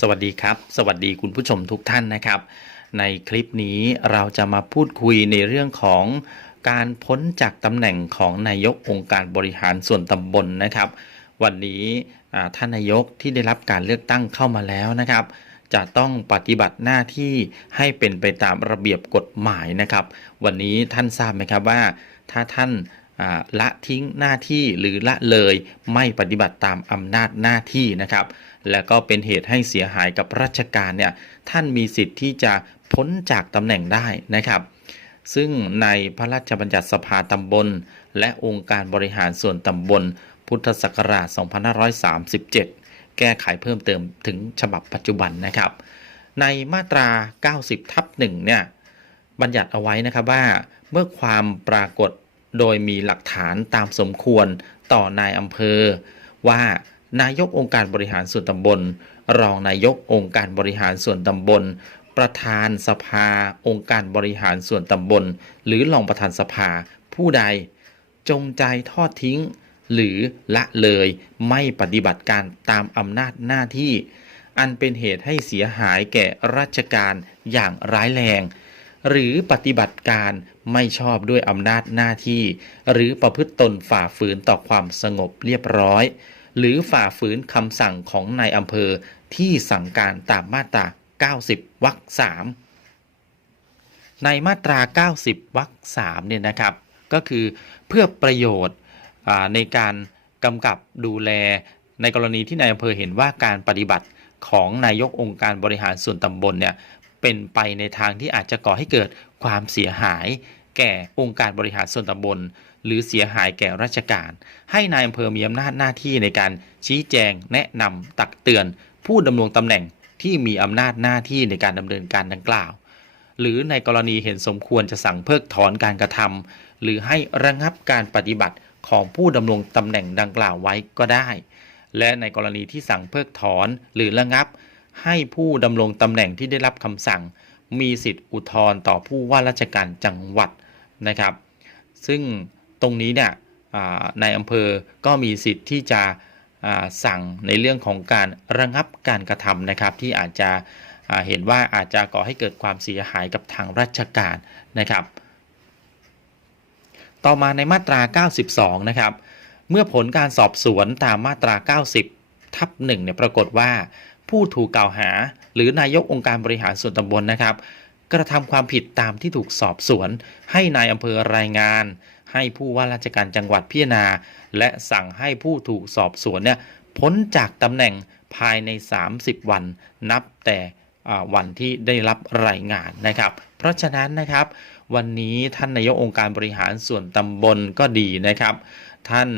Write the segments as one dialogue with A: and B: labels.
A: สวัสดีครับ สวัสดีคุณผู้ชมทุกท่านนะครับ ในคลิปนี้เราจะมาพูดคุยในเรื่องของการพ้นจากตำแหน่งของนายกองค์การบริหารส่วนตำบลนะครับ วันนี้ท่านนายกที่ได้รับการเลือกตั้งเข้ามาแล้วนะครับ จะต้องปฏิบัติหน้าที่ให้เป็นไปตามระเบียบกฎหมายนะครับ วันนี้ท่านทราบไหมครับว่า ถ้าท่าน ละทิ้งหน้าที่หรือละเลยไม่ปฏิบัติตามอำนาจหน้าที่นะครับ และก็เป็นเหตุให้เสียหายกับราชการเนี่ยท่านมีสิทธิ์ที่จะพ้นจากตำแหน่งได้นะครับ ซึ่งในพระราชบัญญัติสภาตำบล และองค์การบริหารส่วนตำบล พุทธศักราช 2537 แก้ไขเพิ่มเติมถึงฉบับปัจจุบันนะครับ ในมาตรา 90ทับ1เนี่ยบัญญัติเอาไว้นะครับว่าเมื่อความปรากฏ โดยมีหลักฐานตามสมควรต่อนายอำเภอ ว่านายกองค์การบริหารส่วนตำบล รองนายกองค์การบริหารส่วนตำบล ประธานสภา องค์การบริหารส่วนตำบล หรือรองประธานสภา ผู้ใด จงใจทอดทิ้ง หรือละเลยไม่ปฏิบัติการตามอำนาจหน้าที่ อันเป็นเหตุให้เสียหายแก่ราชการอย่างร้ายแรง หรือปฏิบัติการไม่ชอบด้วยอำนาจหน้าที่ หรือประพฤติตนฝ่าฝืนต่อความสงบเรียบร้อย หรือฝ่าฝืนคำสั่งของนายอำเภอที่สั่งการตามมาตรา 90 วรรค3ในมาตรา 90 วรรค3เนี่ยนะครับ ก็คือเพื่อประโยชน์ในการกำกับดูแลในกรณีที่นายอำเภอเห็นว่าการปฏิบัติของนายกองค์การบริหารส่วนตำบลเนี่ย เป็นไปในทางที่อาจจะก่อให้เกิดความเสียหายแก่องค์การบริหารส่วนตำบล หรือเสียหายแก่ราชการ ให้นายอำเภอมีอำนาจหน้าที่ในการชี้แจง แนะนำตักเตือน ผู้ดำรงตำแหน่งที่มีอำนาจหน้าที่ในการดำเนินการดังกล่าว หรือในกรณีเห็นสมควรจะสั่งเพิกถอนการกระทำหรือให้ระงับการปฏิบัติของผู้ดำรงตำแหน่งดังกล่าวไว้ก็ได้ และในกรณีที่สั่งเพิกถอนหรือระงับ ให้ผู้ดำรงตำแหน่งที่ได้รับคำสั่ง มีสิทธิอุทธรณ์ต่อผู้ว่าราชการจังหวัดนะครับ ซึ่งตรงนี้เนี่ยอ่าในอำเภอก็มีสิทธิ์ที่จะสั่งในเรื่องของการระงับการกระทำนะครับ ที่อาจจะเห็นว่าอาจจะก่อให้เกิดความเสียหายกับทางราชการนะครับ ต่อมาในมาตรา 92 นะครับ เมื่อผลการสอบสวนตามมาตรา 90 ทับ1เนี่ยปรากฏว่า ผู้ถูกกล่าวหา หรือนายกองค์การบริหารส่วนตำบลนะครับ กระทำความผิดตามที่ถูกสอบสวน ให้นายอำเภอรายงาน ให้ผู้ว่าราชการจังหวัดพิจารณา และสั่งให้ผู้ถูกสอบสวนเนี่ยพ้นจากตำแหน่งภายใน 30 วัน นับแต่วันที่ได้รับรายงานนะครับ เพราะฉะนั้นนะครับ วันนี้ท่านนายกองค์การบริหารส่วนตำบลก็ดีนะครับ ท่าน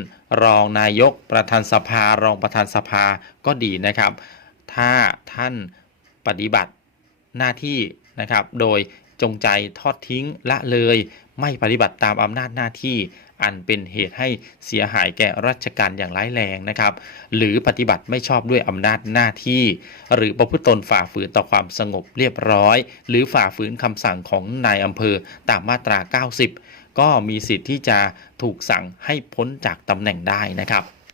A: รองนายกประธานสภารองประธานสภาก็ดีนะครับ ถ้าท่านปฏิบัติหน้าที่นะครับ โดยจงใจทอดทิ้งละเลย ไม่ปฏิบัติตามอำนาจหน้าที่ อันเป็นเหตุให้เสียหายแก่ราชการอย่างร้ายแรงนะครับ หรือปฏิบัติไม่ชอบด้วยอำนาจหน้าที่ หรือประพฤติตนฝ่าฝืนต่อความสงบเรียบร้อย หรือฝ่าฝืนคำสั่งของนายอำเภอตามมาตรา 90 ก็มีสิทธิ์ที่จะถูกสั่งให้พ้นจากตำแหน่งได้นะครับ